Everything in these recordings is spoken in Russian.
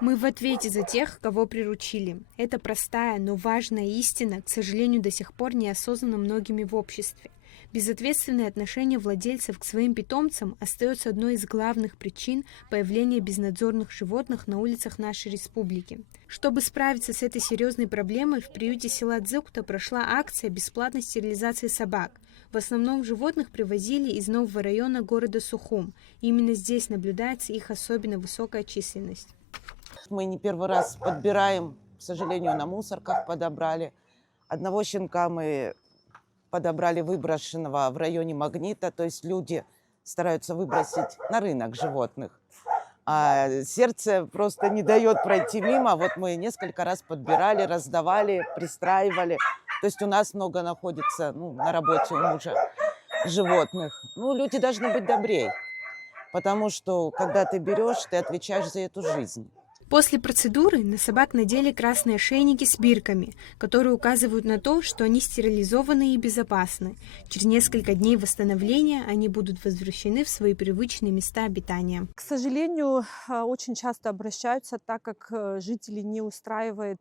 Мы в ответе за тех, кого приручили. Это простая, но важная истина, к сожалению, до сих пор не осознана многими в обществе. Безответственное отношение владельцев к своим питомцам остается одной из главных причин появления безнадзорных животных на улицах нашей республики. Чтобы справиться с этой серьезной проблемой, в приюте села Дзюкта прошла акция бесплатной стерилизации собак. В основном животных привозили из нового района города Сухум. Именно здесь наблюдается их особенно высокая численность. Мы не первый раз подбираем, к сожалению, на мусорках подобрали. Одного щенка мы подобрали выброшенного в районе Магнита, то есть люди стараются выбросить на рынок животных. А сердце просто не дает пройти мимо. Вот мы несколько раз подбирали, раздавали, пристраивали. То есть у нас много находится на работе у мужа животных. Люди должны быть добрее, потому что когда ты берешь, ты отвечаешь за эту жизнь. После процедуры на собак надели красные ошейники с бирками, которые указывают на то, что они стерилизованы и безопасны. Через несколько дней восстановления они будут возвращены в свои привычные места обитания. К сожалению, очень часто обращаются, так как жители не устраивает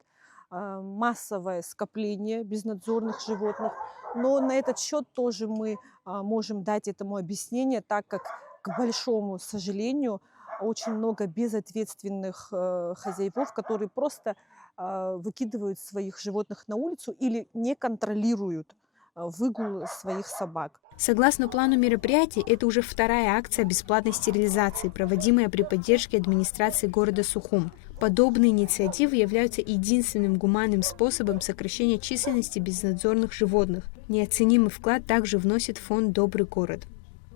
массовое скопление безнадзорных животных. Но на этот счет тоже мы можем дать этому объяснение, так как, к большому сожалению, очень много безответственных хозяев, которые просто выкидывают своих животных на улицу или не контролируют выгул своих собак. Согласно плану мероприятий, это уже вторая акция бесплатной стерилизации, проводимая при поддержке администрации города Сухум. Подобные инициативы являются единственным гуманным способом сокращения численности безнадзорных животных. Неоценимый вклад также вносит фонд «Добрый город».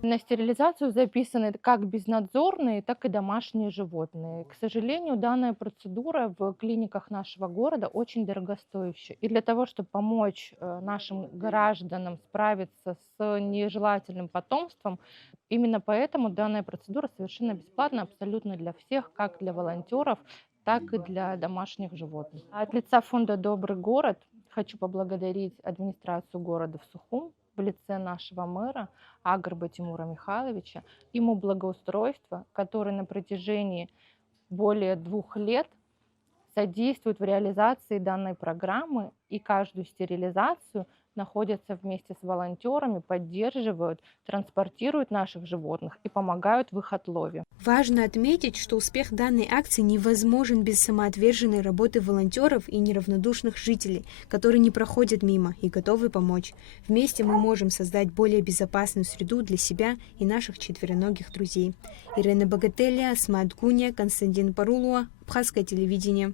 На стерилизацию записаны как безнадзорные, так и домашние животные. К сожалению, данная процедура в клиниках нашего города очень дорогостоящая. И для того, чтобы помочь нашим гражданам справиться с нежелательным потомством, именно поэтому данная процедура совершенно бесплатна абсолютно для всех, как для волонтеров, так и для домашних животных. От лица фонда «Добрый город» хочу поблагодарить администрацию города в Сухум в лице нашего мэра Агрба Тимура Михайловича, ему благоустройство, который на протяжении более 2 лет содействует в реализации данной программы, и каждую стерилизацию находятся вместе с волонтерами, поддерживают, транспортируют наших животных и помогают в их отлове. Важно отметить, что успех данной акции невозможен без самоотверженной работы волонтеров и неравнодушных жителей, которые не проходят мимо и готовы помочь. Вместе мы можем создать более безопасную среду для себя и наших четвероногих друзей. Ирина Богателя, Асмат Гуня, Константин Парулуа, Абхазское телевидение.